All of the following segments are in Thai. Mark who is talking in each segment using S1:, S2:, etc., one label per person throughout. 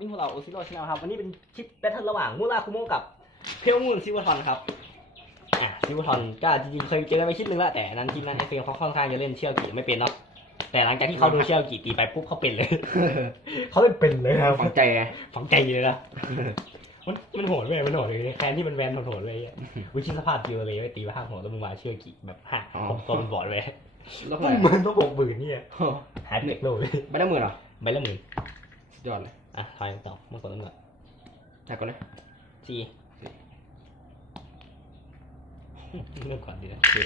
S1: นี่พวกเราโอซิโร่ชแนลครับ วันนี้เป็นคลิปแบทเทิลระหว่างมูราคุโมะกับเพลมูนซิวทอนครับอะซิวทอนก็จริงๆเคยเจอกันไปคลิปนึงแล้วแต่อันนั้นคลิปนั้นไอเฟลเขาค่อนข้างจะเล่นเชี่ยวกีไม่เป็นเนาะแต่หลังจากที่เขาดูเชี่ยวกีตีไปปุ๊บเขาเป็นเลย เขาเป็นเป็นเลยครับ
S2: ฝังใจไง
S1: ฝังใจเลยนะมันมันโหดเว้ยมันโหดเลยแทนที่มันแวนมันโหดเลยอะวิชิสภาพเดียวเลยไปตีไปห้าหัวแล้วมึงมาเชื่อกี่แบบห้าผมตัวมันบอดเลย
S2: แล้ว
S1: พว
S2: ไง
S1: กมันต้องหกหมื่นเนี่ยหายไปเด็กโลเลย
S2: ไม่ได้หมื่นเหรอ
S1: ใบละหมื่น
S2: สุดยอดเลย
S1: อะทายต่อเมื่อก่อนนั้นก่อน
S2: จัดก่อนเลย
S1: จีเริ่มก่อนดีนะ
S2: โอเค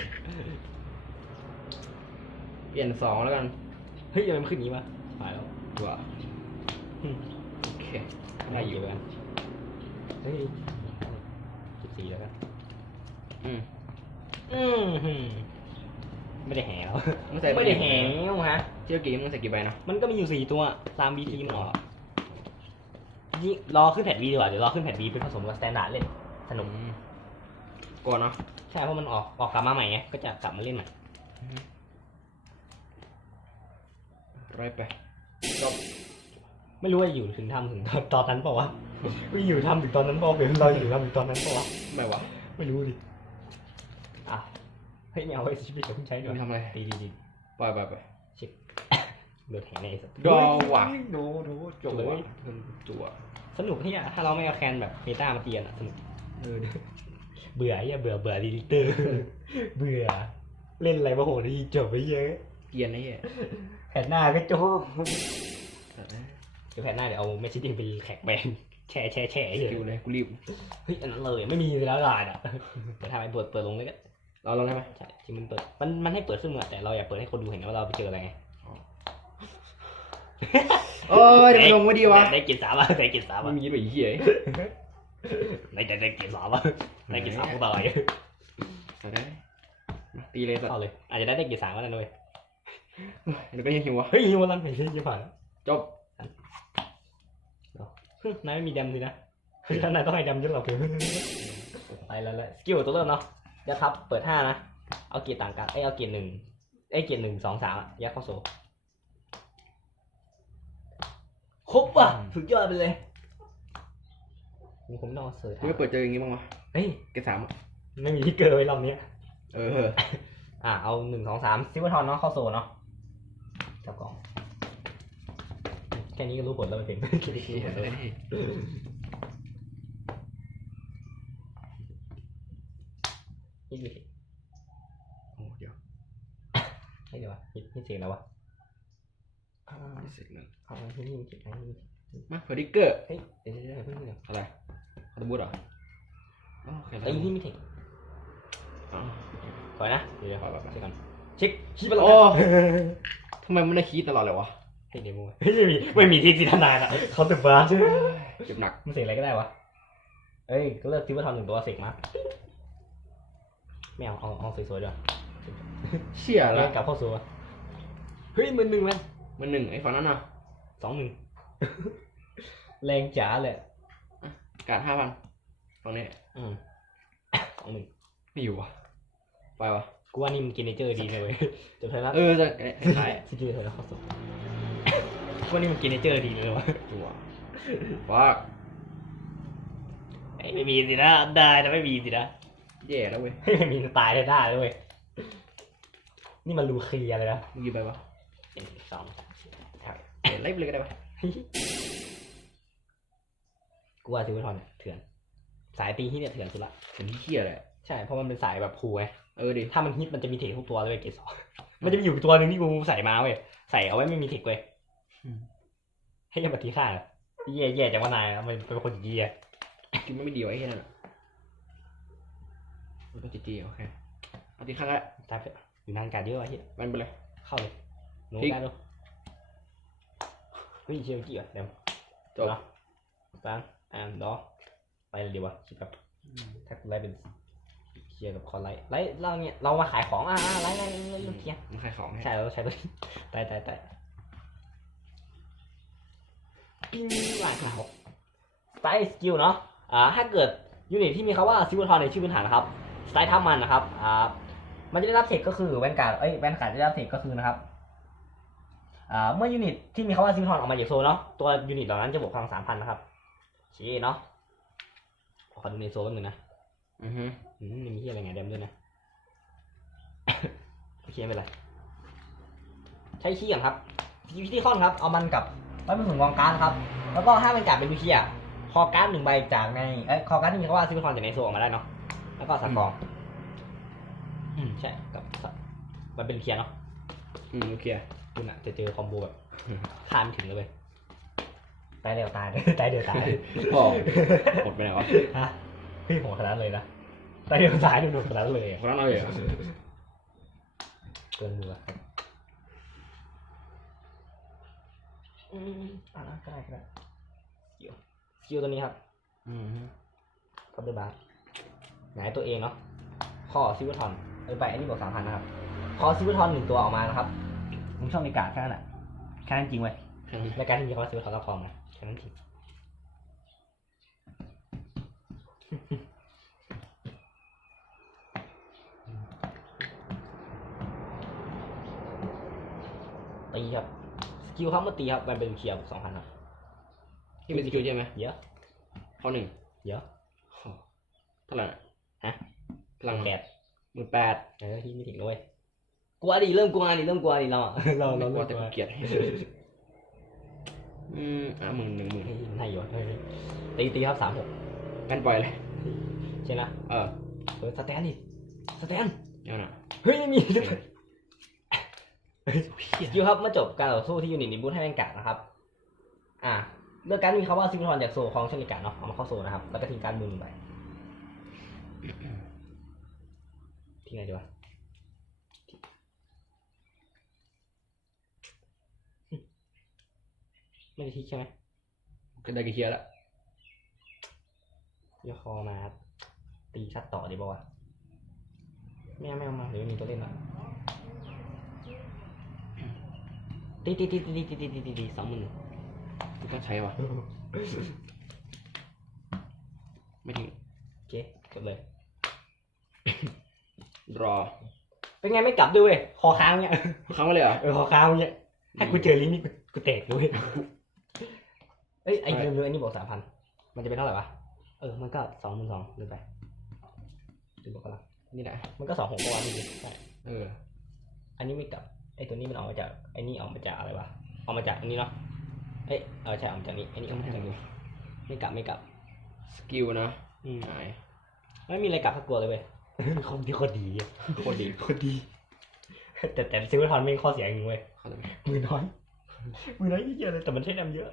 S2: เปลี่ยนสองแล้วกัน
S1: เฮ้ยยังไงมันขึ้นอย่างนี้วะหายแล้ว
S2: ตัว
S1: อืม
S2: โอเค
S1: ได้อยู่แล้วกันเฮ้ยสิบสี่แล้วกัน
S2: อืม
S1: อืมหืมไม่ได้แหว
S2: มันใส่
S1: ไม่ได้แหวฮะ
S2: เชื่อกี่มันใส่กี่ใบนะ
S1: มันก็มีอยู่สี่ตัวตามบีทีมันออก ยิ่งรอขึ้นแผ่นวีดีกว่าเดี๋ยวรอขึ้นแผ่นวีไปผสมกับสแตนดาร์ดเล่นสนุก
S2: อืมก่อนเนาะ
S1: ใช่เพราะมันออกออกกลับมาใหม่ไงก็จะกลับมาเล่นใหม่
S2: ไรไป
S1: ไม่รู้ว่าอยู่ถึงทำถึงตอนตอนนั้นเปล่าวะไม่อยู่ทำถึงตอนนั้นเปล่าวะหรือเราอยู่ทำถึงตอนนั้นเปล่าวะ
S2: ไม่วะ
S1: ไม่รู้ดิอะเฮ้ยไม่เอาไอ้ชีวิตกับคุณใช้ดีก
S2: มัน
S1: ว่า
S2: ทำอะไร
S1: ดีดีดี
S2: ปล่อยไปไป
S1: เช็คโดนแหงในไอ้สัตว์
S2: ดอว่ะ
S1: โดโด
S2: จั่
S1: เล
S2: วยจั่ว
S1: สนุกที่ถ้าเราไม่เอาแคนแบบเมตามาเตียนอะสนุก
S2: เออ
S1: เบื่อไอ้เหี้ยเบื่อเบื่อดีลิเตอร์ เบื่อ เล่นอะไรมาโหดดีจบไปเยอะ
S2: เกรียนไอ้เหี้ย
S1: แผ่นหน้าก็โจ้
S2: สัตว์นะ
S1: เดี๋ยวแผ่นหน้าเดี๋ยวเอาแมชชีดิ้งไปแขกแบนแช่แช่แช่
S2: ส
S1: เฉย
S2: กิลเลยกูรีบ
S1: เฮ้ยอันนั้นเลยไม่มีแล้วลายอะแต่ทำไมเปิดเปิดลงเลยก็
S2: เราลองได้ไหม
S1: ใช่ที่มันเปิดมันมันให้เปิดขึ้นมาแต่เราอยากเปิดให้คนดูเห็นว่าเราไปเจออะไรไง
S2: เออเดี๋ยวลงไว้ดีวะ
S1: ได้กินสามอะได้กินสาม
S2: มั
S1: อะ
S2: นมีแบบเหี้ย
S1: ได้ได้ได้กินสามอะได้กินสามพวกต่อย
S2: สัตว์ได้มาตีเลยสัตว์
S1: เข้าเลย อาจจะได้ได้กินสามก็ได้ด้วย
S2: เดี๋ยวก็ยังหิววะ
S1: เฮ้ยยิงวันลันไปเฮ้ยยิงผ่าน
S2: จบ
S1: ฮึนายไม่มีดำสินะคือนายต้องให้ดำเยอะหรอกไปแล้วแหละสกิลตัวเริ่มเนาะเดี๋ยวครับ เปิดห้านะ เอาเกียร์ต่างกัน เอ้ยเอาเกียร์หนึ่งเอ้ยเกียร์หนึ่งสองสามอะยัดเข้าโซ่ครบ ว่ะสุดยอดไปเลยผมผมนอนเสิร์ช
S2: กูไม่เปิดเจออย่างงี้บ้างวะ
S1: เฮ้ย
S2: เกรดสามอะ
S1: ไม่มีที่เกิดไว้รอบนี้
S2: เออ
S1: อะเอาหนึ่งสองสามซิวเวอร์ทอนเนาะเข้าโซ่เนาะจับกล่อง แค่นี้ก็รู้ผลแล้วมันถึงแค่นี้ก็รู้ผลแล้วนี่ดิ
S2: โอ้เดี๋ยว
S1: ให้เดี๋ยววะนี่นี่เสียงแล้ววะ เอา
S2: ไม่เสร็จเลย
S1: เอาเอาที่นี่มันเก็บไว้นี่
S2: มาเฟอร์ดิเกอร์
S1: เฮ้ยเดี๋ยวเดี๋ยวเดี๋ยวเพิ่งเดี๋ยว
S2: อะไรคาตาบูดเหรออ๋อโอเค
S1: ไอ้ยนี่ไม่ถึง
S2: อ๋อ
S1: ก่อนนะเดี๋ยวเดี๋ยว
S2: ไปไปไป
S1: เช็คก่อนเช็คคีบอะไร
S2: โอ้ทำไมมันได้คีย์ตลอดเลยวะ
S1: เฮ้ยเดี๋ยวมึงเฮ้ยไม่มีไม่มีที่สิทนายนะเขาตึกบ้าใช่ไหม
S2: เจ็บหนัก
S1: มันเสกอะไรก็ได้วะเอ้ยก็เลือกซิวเวอร์ทอนหนึ่งตัวเสกมาไม่เอาเอาเอาสวยๆด้วย
S2: เชี่ย
S1: แล้
S2: แล้วว
S1: กลับเข้าสู่วะเฮ้ยมันหนึ่งแล้ว
S2: มันหนึ่งไอ้ฝั่งนั้นน่ะ
S1: สองหนึ่งแรงจ๋าเลย
S2: การห้าพันฝั่งนี้
S1: อืมสองหนึ่ง
S2: ไม่อยู่วะไปวะ
S1: กูว่านี่มันกินเนเจอร์ดีเลยเว้ยจบเทอแล้ว
S2: เออจะคล้าย
S1: สกิลเทอแล้วเข้าสู่กูว่านี่มันกินเนเจอร์ดีเลยวะ
S2: ๆจั่วว้า
S1: ไอ้ไม่มีสินะได้แต่ไม่มีสินะ
S2: แย่แล้วเว้ย
S1: ไม่มีสไตล์ได้ได้เลยเว้ยนี่มันรูเคลียร์เลยนะ
S2: มึงกี่ใบวะ
S1: หนึ่งสอง
S2: ถ่าย เห็นไล่ไปเลยก็ได้วะ
S1: กูว่าซิวเวอร์ทอนเนี่ยเถื่อน สายตีที่เนี่ยเถื่อนสุดละ
S2: เห็นที่เหี้ยเลยอะ
S1: ใช่เพราะมันเป็นสายแบบพูไง
S2: เออดิ
S1: ถ้ามันฮิตมันจะมีเทคทุกตัวเลยเว้ยเกรดสองมันจะมีอยู่ตัวหนึ่งที่กูใส่มาเว้ยใส่เอาไว้ไม่มีเทคเว้ยให้ยังปฏิฆาตอะแย่แย่จังว่านายอะมันเป็นคนอย่างนี้อะ
S2: กินไม่ไม่ดีวะไอ้แค่นั้นอะมันก็จีจีโอเคเอาตีข้างละ
S1: ตายไปอยู่นานการเยอะอะเฮีย
S2: มันไปเลย
S1: เข้าเลยหนู
S2: พลิก
S1: ได้ดูเฮ้ยเชียร์กี่อะเดี๋ ยว
S2: จบ
S1: เนาะตานอ่านดอไปเลยดีวะคิดแบบถ้ากูไล่เป็นเชียร์กับคอนไลท์ไลท์เราเนี่ยเรามาขายของอ่าอ่าไลท์ไลท์ไลท์ลูกเทีย
S2: มันขายของให้
S1: ใช่เราใช้ตัวนี้ตายตายตายปิ้งหลายขาวสไตล์สกิลเนาะอ่าถ้าเกิดยูนิตที่มีคำว่าซิวเวอร์ทอนในชื่อพื้นฐานนะครับสไตล์ทับมันนะครับอ่ามันจะได้รับเทคก็คือแวนการ์ดเอ้ยแวนการ์ดจะได้รับเทคก็คือนะครับอ่า เมื่อยูนิตที่มีคำว่าซิมทอนออกมาจากโซนเนาะตัวยูนิตเหล่านั้นจะบวกพลังสามพันนะครับชี้เนาะขอดูในโซนแป๊บนึงนะ
S2: อือฮึ
S1: อืมมีที่อะไรไงเดมด้วยนะโอเคไม่เป็นไรใช้ขี้ก่อนครับวิธีข้อนครับเอามันกับไว้เป็นถุงกองการดครับ แล้วก็ถ้าเป็นการดเป็นวิธีอะคอการ์ดหนึ่งใบจากในเอ้ยคอการ์ดที่มีคำว่าซิมทอนจากในโซนออกมาได้เนาะแล้วก็สักกองอืมใช่กับสักมันเป็นเคลียร์เนาะ
S2: อืมโอเค
S1: คุณอะจะเจอคอมโบแบบคานถึงเลยเว้ยตายเดียวตายเลยตายเดียวตาย
S2: ก็หมดไปไหนวะ
S1: ฮะพี่โหดขนาดนั้นเลยนะตายเดียวตายดูขนาดนั้นเลยอะ
S2: คนนั้นเราเลยเหรอ
S1: เกินมือว่ะอืมอ่าก็ได้ก็ได้สกิลสกิลตัวนี้ครับ
S2: อืมฮึ
S1: คอมเดอร์บาร์หงายตัวเองเนาะข้อซิวทอนเออไปอันนี้บอกสามพันนะครับคอซิวทอนหนึ่งตัวออกมานะครับ มึงชอบในกาดแค่นั้นแหละแค่นั้นจริงเว้ย
S2: แค่นี้
S1: ในการที่มีคำว่าซิวทอนรับพร้อมนะแค่นั้นจริงตีครับสกิลครับเมื่อตีครับมันเป็นเคลียร์สองพันครับ
S2: ที่เป็นสกิลใช่ไหม
S1: เยอะ
S2: ข้อหนึ่ง
S1: เยอะ
S2: เท่าไหร่อะ
S1: ฮะ
S2: พลัง
S1: แปด
S2: หมื่นแปด
S1: เออที่ไม่ถึงเลย กลัวดิเริ่มกลัวดิเริ่มกลัวดิเราอะเราเรา
S2: ไม่กลั
S1: เริ่
S2: ว
S1: ม
S2: แต่
S1: กลัว
S2: กูเกลียดอืมอะหมื่นหนึ่งหมื่น
S1: ให้ให้อยู่ให้ตีตีครับสามหก
S2: กันปล่อยเลย
S1: ใช่นะ
S2: เออ
S1: เออสแตนดิสแตน
S2: เดี๋ยวนะ
S1: เฮ้ยไม่มีสกิลครับเมื่อจบการต่อสู้ที่ยูนิตนิบูทให้แรงกาดนะครับ อ่าเลือกการดมีคำว่าซิมทอนจากโซของเช่นกันเนาะเอามาเข้าโซนะครับ แล้วก็ทิ้งการดมือหนึ่งใบทิ้งไงดีวะ ไม่ได้ทิ้งใช่ไหม
S2: ก็ได้กี่เคลียร์ละ
S1: ยกคอมาตีชัดต่อดีป่าวะไม่เอาไม่เอามาเดี๋ยวไม่มีตัวเล่นละตีตีตีตีตีตีตีตีตีสองหมื่น
S2: กูต้องใช้วะไม่ทิ้ง
S1: โอเคจบเลย
S2: รอ
S1: เป็นไงไม่กลับด้วยเว้ยคอค้างเนี่ย
S2: ค้างไว้เลยเหรอ
S1: เออคอค้างเนี่ยให้กูเจอลิงก์นี่กูกูแตกด้วย เอ้ยไอ้เรื่องเรื่องอันนี้บอกสามพันมันจะเป็นเท่าไหร่วะเออมันก็สองหมื่นสองลืมไปลืมบอกกันละ
S2: นี่แหละ
S1: มันก็สองหกประมาณนี้ใช่
S2: เออ
S1: อันนี้ไม่กลับไอ้ตัวนี้มันออกมาจากไอ้นี่ออกมาจากอะไรวะออกมาจากอันนี้เนาะเอ้ยเออใช่ออกมาจากนี้ไอ้นี่ออกมาจากนี้ไม่กลับไม่กลับ
S2: สกิลนะ
S1: อืม
S2: หาย
S1: ไม่มีอะไรกลับสักตัวเลยเว้ยคนที่โคตรดีอะ
S2: โคตรดี
S1: โคตรดี แต่แต่ซิลเวอร์ทอนไม่งข้อเสียอย่างหนึงเว้ย
S2: เข้าใจไหม
S1: มือน้อยมือน้อยเยอะเลยแต่มันใช้น้ำเยอะ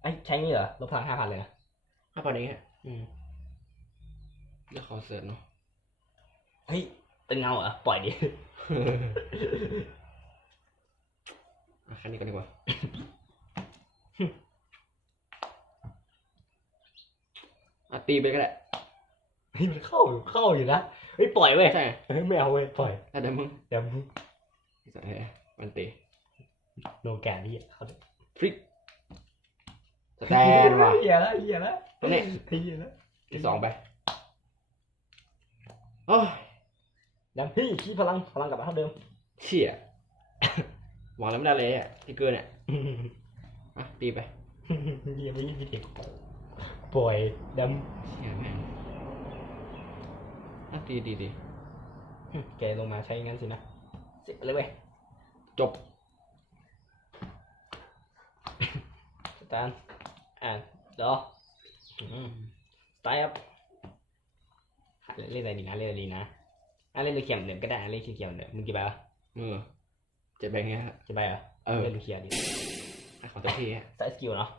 S1: ไอ้ใช้นี่เหรอลบพลังห้าพันเลยนะ
S2: ห้าพันเองฮะ
S1: อืม
S2: เดี๋ยวขอเสิร์ชเนาะ
S1: เฮ้ยตึงเงาเหรอปล่อยดิ
S2: อะแค่นี้กันดีกว่า อะตีไปก็ได้
S1: เฮ้ยมันเข้าอยู่เข้าอยู่นะเฮ้ยปล่อยเว้ย
S2: ใช่
S1: เฮ้ยไม่เอาเว้ยปล่อย
S2: อะเดี๋ยวมึง
S1: เดี๋ยวมึง
S2: ใส่มันตี
S1: โนแกนนี่เขา
S2: ฟริก สแตนว่ะ
S1: เหี้ยแล้วเหี้ยแล้ว
S2: ตัวนี้
S1: เหี้ยแล้ว
S2: ที่สองไปโอ้ย
S1: ดังพี่ขี้พลังพลังกลับมาเท่าเดิม
S2: เชี่ยวางแล้วไม่ได้เลยอะที่เกินอะอะตีไป
S1: เหี้ยไม่ยิ่งเด็กปล่อยด
S2: เชี่ยแม่งอะตีดีดีำ
S1: แกลงมาใช้งั้นสินะเสร็จเลยเว้ย
S2: จบ
S1: ส แตนอ่านเดี๋ยวอืมสไตล์ครับเล่นเล่นอะไรดีนะเล่นอะไรดีนะอะเล่นลูกเขียมเดิมก็ได้เล่นลูกเขียมเดิมมึงกี่ใบวะ
S2: มือเจ็บไปไงฮะ
S1: กี่ใบเหรอ
S2: เออ
S1: เล่นลูกเขียมดิ
S2: ให้ของเต็มที่ฮะ
S1: ใช้สกิลเนาะ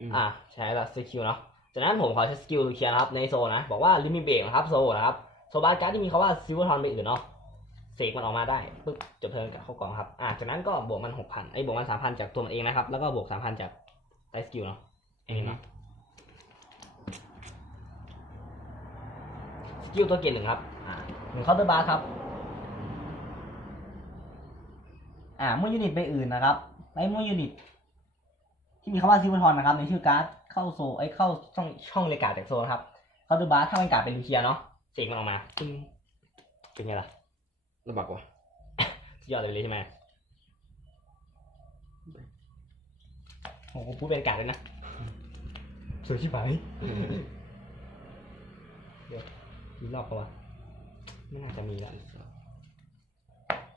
S2: อืม
S1: อะใช้ละสกิลเนาะจากนั้นผมขอใช้สกิลเคลียร์นะครับในโซนนะบอกว่าลิมิเบรกนะครับโซนะครับโซบาร์การ์ดที่มีคำว่าซิลเวอร์ทอนไปอื่นเนาะเสกมันออกมาได้ปึ๊บจบเทิร์นกับเข้ากล่องครับอะจากนั้นก็บวกมันหกพันไอ้ยบวกมันสามพันจากตัวมันเองนะครับแล้วก็บวกสามพันจากไดสกิลเนาะ เองเนาะสกิลตัวเกียร์หนึ่งครับอ่าหนึ่งเคาน์เตอร์บาร์ครับ อ่าเมื่อยูนิตไปอื่นนะครับไอ้เมื่อยูนิต ที่มีคำว่าซิลเวอร์ทอนนะครับ ในชื่อการ์ดเข้าโซไอ้ยเข้าช่องช่องเลกาจากโซนครับเคาน์เตอร์บาร์ถ้าเป็นการ์ดเป็นลูเคียเนาะเสกมันออกมาปึ้งเป็นไงล่ะ
S2: ลำบากว่ะ
S1: สุดยอดเลยใช่ไหมโอ้โหพูดเป็นการเลยนะ สวยชิบหายเดี๋ยวมีรอบปะวะไม่น่าจะมีแล้ว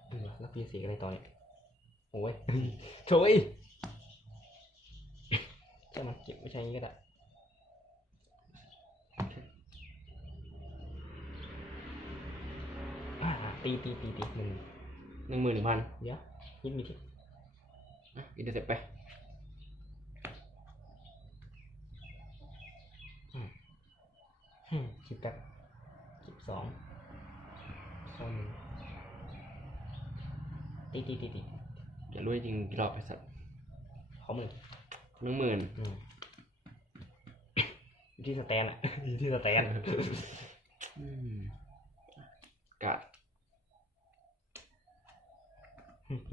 S1: เออแล้วพี่เสียอะไรต่อเนี่ยโอ้ยโชยใช่มันเก็บไม่ใช่อย่างนี้ก็ได้อ่าตีตีตีตีหนึ่ง
S2: หนึ่งหมื่นหนึ่งพัน
S1: เดี๋ยวยิดมีที่
S2: อินเตอร์เซ็ปไป
S1: อืมสิบกับสิบสองคนงตีตีตีตี
S2: อย่ารู้จริงกี่รอบไปสัตว์
S1: เขาหมื่น
S2: หนึ่งหมื่น
S1: อืมอยู่ที่สแตนอะ อยู่ที่สแตน
S2: อืมกาด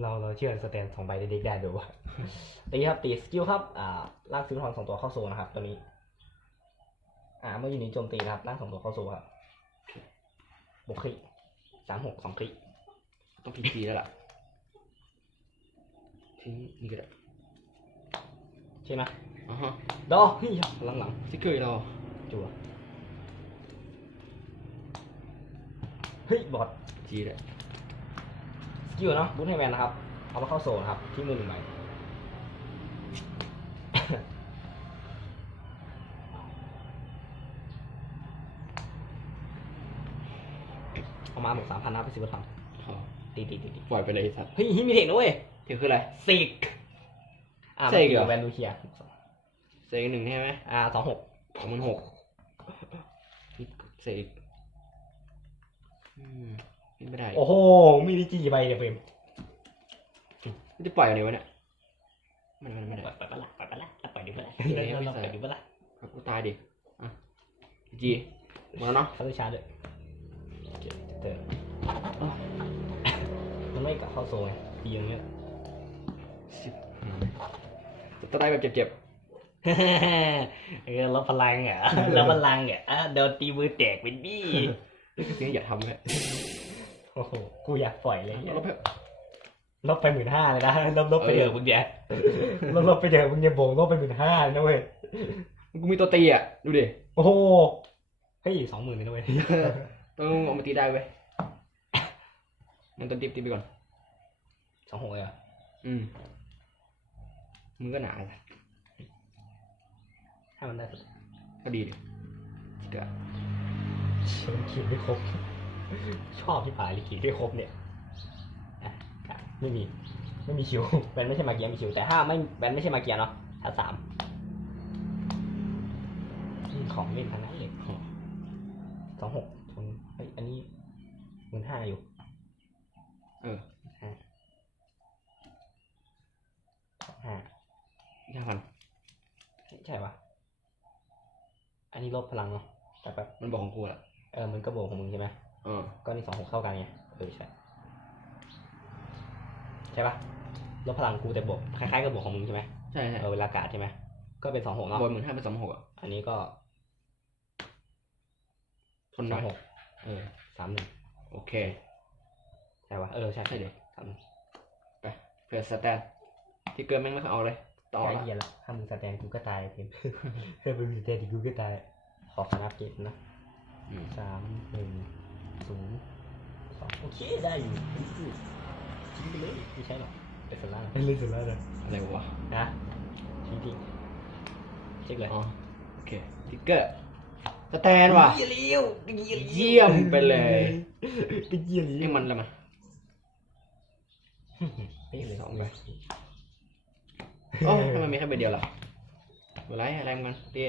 S1: เราเราเชื่อสแตนสองใบเด็กๆได้ดูว่าตีครับตีสกิลครับ อ่าลากซื้อทอนสองตัวเข้าโซนนะครับตัวนี้ อ่า เมื่ออยู่ในโจมตีนะครับลากสองตัวเข้าโซนครับบวกคลิสามหกสองคลิ
S2: ต้องพีพีแล้วล่ะทิ้งนี่ก็ได้
S1: ใช่ไหม
S2: อ๋อฮะ
S1: ดอเฮ้ยหลังหลัง
S2: สติ๊กเกอร์อีกแล้ว
S1: ๆจัวเฮ้ยบอด
S2: จีเลย
S1: สกิลเนาะบูทให้แวนนะครับ เอามาเข้าโซนนะครับ ที่มือหนึ่งใบ เอามาหมดสามพันนะไปสิบวัตร
S2: อ๋อ
S1: ตีตีตีตี
S2: ปล่อยไปเลยไอ้สัตว์
S1: เฮ้ยฮิมีเทคนะเว้ย
S2: เที่คืออะไร
S1: สิกอ่า
S2: เสกเหรอ
S1: แวนลูเคีย
S2: เซกหนึ่งใช่ไหม
S1: อ่าสองหก
S2: สองหมื่นหกเซกอืมขึ้นไม่ได้
S1: โอ้โหมีดีจีใบเดียวเฟรม
S2: ไม่ได้ปล่อยอะไรวะเนี่ยมันมันไม่ได้
S1: ปล่อยปล่อยปะละปล่อยปะละแล้วปล่อยดิบะละ
S2: เดี๋ยวไม่
S1: เรา
S2: ใส่
S1: ปล่อยดิบะละ
S2: ครับกูตายดิอะจีหมาแล้วเนาะ
S1: เขาต้องชาร์จด้วย เก็บเตอร์มันไม่กลับเข้าโซนไงปีอย่างเงี้ย
S2: สิบจะได้แบบเจ็บ
S1: เออลบพลังเหรอลบพลังเหรออะโดนตีมือแตกเป็นบี้
S2: ๆนี่คือสิ่งที่อย่าทำเลย
S1: โอ้โหกูอยากปล่อยเลยเนี่ย
S2: ลบไป
S1: ลบไปหมื่นห้าเลยนะลบลบไป
S2: เออ
S1: เถอะมึงเนี่ยลบลบไปเถอะมึงเนี่ยโบงลบไปหมื่นห้าเลยนะเว้ย
S2: กูมีตัวตีอะ ดูดิ
S1: โอ้โหเฮ้ยสองหมื่นเลยนะเว้ย
S2: ต้องเอามาตีได้เว้ยงั้นต้นตีตีไปก่อน
S1: สองหกเลยเหรอ
S2: อืมมือก็หนาจ้ะ
S1: ให้มันได้สุด
S2: ก็ดีดิเดี๋ยว
S1: เชิญขีดไม่ครบ ชอบที่ผายลิขีดไม่ครบเนี่ยอะไม่มี ไม่มีคิวแบนไม่ใช่มาเกียร์มีคิว แต่ถ้าไม่แบนไม่ใช่มาเกียร์เนาะถ้าสามอืมของเล่นทั้งนั้นเลย
S2: อ๋อ
S1: สองหกช นเฮ้ยอันนี้หมื่นห้าอยู่
S2: เออ
S1: ห้าห้า
S2: ห้าพัน
S1: ใช่ปะอันนี้ลดพลังเนาะแต่แบบ
S2: มันบอกของกูละ
S1: เออมันก็บวกของมึงใช่ไหม
S2: เออ
S1: ก็นี่สองหกเท่ากันไงเออใช่ใช่ปะลดพลังกูแต่บวกคล้ายๆกับบวกของมึงใช่ไหม
S2: ใช่ใช่
S1: เออเวลากาดใช่ไหมก็เป็นสองหกเนาะ
S2: บอลหมื่นห้าเป็นสองหกอะ
S1: อันนี้ก็
S2: ทน
S1: ส
S2: ไห
S1: อ
S2: ม
S1: งหก เออสามหนึ่ง
S2: โอเค
S1: ใช่ปะเออ ใช่
S2: ใช่ดิ
S1: สามหนึ่ง
S2: ไปเผื่อสแตนที่เกินแม่งไม่ค่อยเอาเลยต่อ
S1: ใกล้
S2: ละ
S1: เยียนละถ้ามึงสแตนกูก็ตายเต็มถ้ามึงสแตนกูก็ตาย ขอคณะเกตนะ
S2: อืม
S1: สามหนึ่งศูนย์สองโอเคได้อยู่ทิ้งไปเลยไม่ใช่หรอกเป็นสล่าเล่นสล่าเลย
S2: อะไรวะ
S1: นะทิ้งทิ้งเช็คเลย
S2: อ๋อโอเคทิกเกอร์ สแตนว่ะ
S1: เยี่ยเลี้ยวเยี่ย
S2: เยี่ยมไปเลย
S1: เป็นเยี่ยเลี้
S2: นี่
S1: ยว
S2: มันแล้วมั้ย
S1: เป๊ะเลย
S2: สองใบโอ้ทำไมมีแค่ใบเดียวล่ะอะไรอะไรมันตี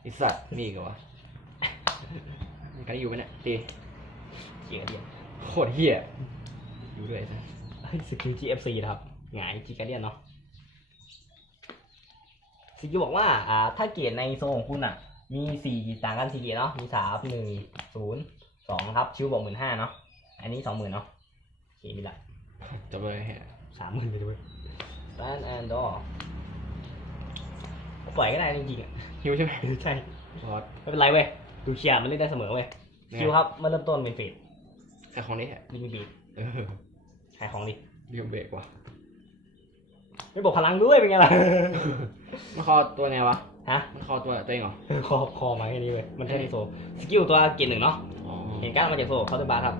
S2: ไอสัตว์นี่อีก็วะมันกันอยู่ไหมเนี่ยตี
S1: เยี่ยเลี้ยว
S2: โคตรเหี้ยอยู่ด้วยนะ
S1: เฮ้ยสกิล GFC นะครับหงายจีการเดียนเนาะสกิลบอกว่า อ่า ถ้าเกียรในโซนของคุณอะ มีสี่กีต่างกันสี่เกียรเนาะมีสามหนึ่งศูนย์สองครับ ชิวบอกหมื่นห้าเนาะอันนี้สองหมื่นเนาะโอเคมีละ
S2: จะไปเหี้ย
S1: สามหมื่นเลยด้วย Stand and door ปล่อยก็ได้จริงๆอะ
S2: หิวใช่ไหม
S1: ใช่
S2: พอด
S1: ไม่เป็นไรเว้ยดูเชียร์มันเล่นได้เสมอเว้ย
S2: ไง
S1: คิวครับเมื่อเริ่มต้นเป็นเฟส
S2: แค่ของนี้แหละ
S1: ลิมิบี
S2: เออ
S1: ขายของดิ
S2: เรียมเบรกว่ะ
S1: ไม่บอกพลังด้วยเป็นไงล่ะ
S2: มันคอตัวไงวะ
S1: ฮะ
S2: มันคอตัวตัวเองเหรอ
S1: คอคอมาแค่นี้เลยมันแค่ในโซสกิลตัวเกรดหนึ่งเนาะ
S2: อ๋อ
S1: เห็นการดมาจากโซเคาน์เตอร์บาร์ครับ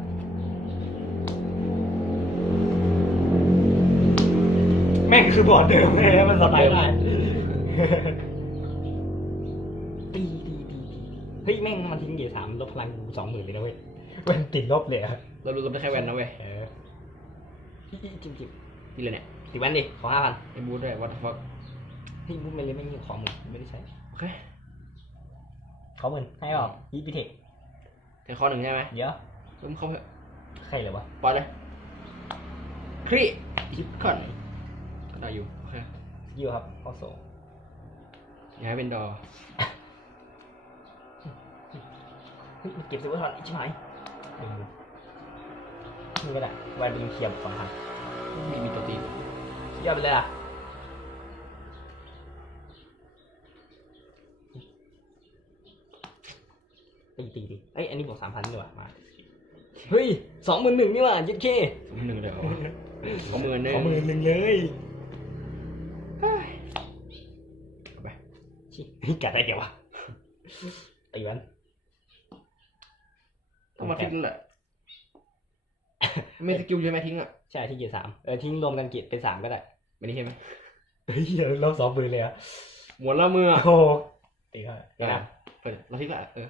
S1: แม่งคือบอร์ดเดิมเลยมันสไตล์ได้ตีตีตีตีเฮ้ยแม่งมันทิ้งเกียร์สามลบพลังสองหมื่นเลยนะเว้ยมันติดลบเลยอะ
S2: เรารู้กันได้แค่แวนนะเว้ย
S1: เอออีอีจิมจิม
S2: นี่เลยเนี่ย
S1: ตีแว่นดิขอห้าพัน
S2: ไอ้บูธด้วยวัตฟั ก
S1: เฮ้ยบุ้มไม่เลยไม่มีของมึงไม่ได้ใช้
S2: โอเค
S1: เขาหมื่นให้เปล่ายี่ปีเทค
S2: แต่คอหนึ่งใช่ไหม
S1: เดี๋ยว
S2: เริ่มเข้าเถอะ
S1: ใครเหรอวะ
S2: ปล่อยเลยครีคิดก่อนก็ได้อยู่โอเค
S1: สกิลครับเข้าโซ
S2: อย่าให้เป็นดอ
S1: เฮ้ยมันเก็บซิลเวอร์ทอนอีกใช่ไหมนี่ก็ได้แวนเป็นเคียมสองพัน
S2: มีมีตัวตีน
S1: ยอดไปเลยอะ ตีตีตีเอ้ยอันนี้บวกสามพันนี่หว่ามาเฮ้ยสองหมื่นหนึ่งนี่หว่ายึดเค
S2: สองหนึ่งเดี๋ยวสองหมื่นหนึ่ง
S1: สองหมื่นหนึ่งเลย
S2: เอาไป
S1: ชิเฮ้ยกัดได้เดี๋ยววะตีมัน
S2: ต้องมาทิ้งแหละไม่สกิลใช่ไหมทิ้งอะ
S1: ใช่ที่เกียร์สามเออทิ้งรวมกันเกียร์เป็นสามก็ได้
S2: ไม่ได้ใช่ไหม
S1: เฮ้ยเราสองหมื่นเลยอะ
S2: หมดละมือ
S1: โอ้ตีเขาเดี๋ยวนะ
S2: เปิดเราทิ้งละเออ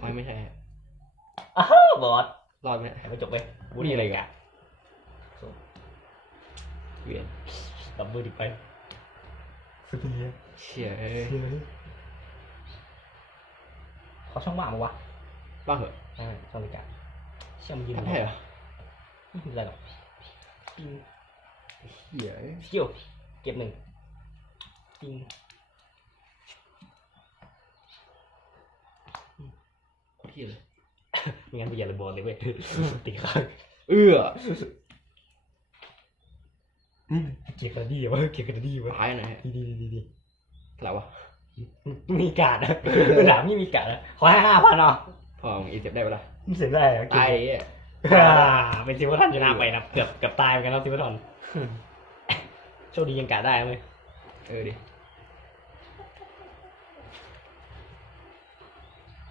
S2: อ๋อไม่ใช่
S1: อ้าวบอส
S2: รอดไหม
S1: ให้ไม่จบเว้ย
S2: นี่อะไรกัน
S1: โซ่
S2: เวียน
S1: ดับเบิลดิไปสุดยอด
S2: เชี่ยเอ้ย
S1: เขาช่องว่างมาวะ
S2: บ้าเหรอ
S1: อ่าช่องรายการเชื่อมนยืน
S2: ทำได้เหรอ
S1: ไม่เป็นไรหรอกปิง
S2: เชี่ยเอ้ย
S1: เที่ยวเก็บหนึ่งปิง
S2: โคตรเที่ยเลย
S1: ไม่งั้นกูอย่าระเบิดเลยเว้ยตีข้าง
S2: เอื้อ
S1: เกียร์กระดี่วะเกียร์กระดี่วะ
S2: ตายหน่อยฮะ
S1: ดีดีดีดี
S2: อะไรวะ
S1: มีการ์ดอะถามนี่มีการ์ดอะขอให้ห้าพันเนาะ
S2: พอมึงอีเจ็บได้ปะล่ะ
S1: ไม่เสียได้อะ
S2: ตายดิอะ
S1: อ่าเป็นซิวทันชนะไปนะเกือบเกือบตายเหมือนกันแล้วซิวทันโชคดียังการ์ดได้เว้ย
S2: เออดิ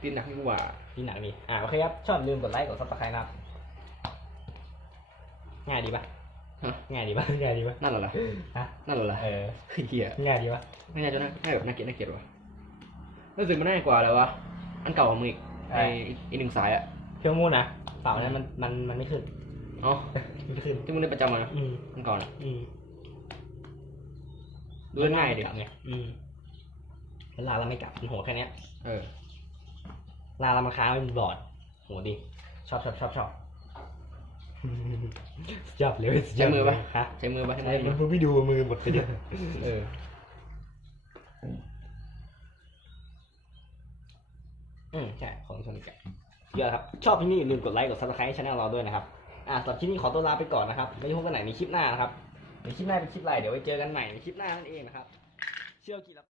S2: ตีนหนักยิ่งกว่า
S1: ดีหนักดีอ่าโอเคครับ ชอบลืมกดไลค์กดซับสไครต์นะครับ ง่ายดีปะ
S2: ฮะ
S1: ง่ายดีปะง่ายดีปะ
S2: นั่นเหรอล่ะ
S1: ฮะ
S2: นั่นเหรอล่ะ
S1: เออ
S2: เฮีย
S1: ง่ายดีปะ
S2: ไม่น่าจะน่าง่ายแบบน่าเกลียดน่าเกลียดวะรู้สึกมันง่ายกว่าเลยวะอันเก่าของมึงอีกไออีกหนึ่งสายอะ
S1: เพียวมูนนะเปล่านั้นมันมันมันไม่ขึ้น
S2: อ๋อ
S1: มันไม่ขึ้น
S2: ที่มึงเล่นประจำมานะ
S1: อืม
S2: อันเก่าน่ะ
S1: อืม
S2: ดูง่ายดิ
S1: กลับไงอืมแล้วลาเราไม่กลับมันโหดแค่เนี้ย
S2: เออ
S1: ลาเรามาค้างเป็นบอร์ดโหดีชอบชอบชอบชอบชอบเลย
S2: ใช้มือปะ
S1: ฮะ
S2: ใช้มือปะใช้
S1: ใช่
S2: มือ
S1: มึงไม่ดูมือหมดไปเดียว
S2: เออ
S1: อืมใช่ของชนแกะเยอะครับ ชอบที่นี่อย่าลืมกดไลค์กดซับสไครต์ช่องเราด้วยนะครับ อ่าสำหรับคลิปนี้ขอตัวลาไปก่อนนะครับไม่พบกันไหนในคลิปหน้านะครับในคลิปหน้าเป็นคลิปอะไรเดี๋ยวไว้เจอกันใหม่ในคลิปหน้านั่นเองนะครับ เชื่อกี่ละ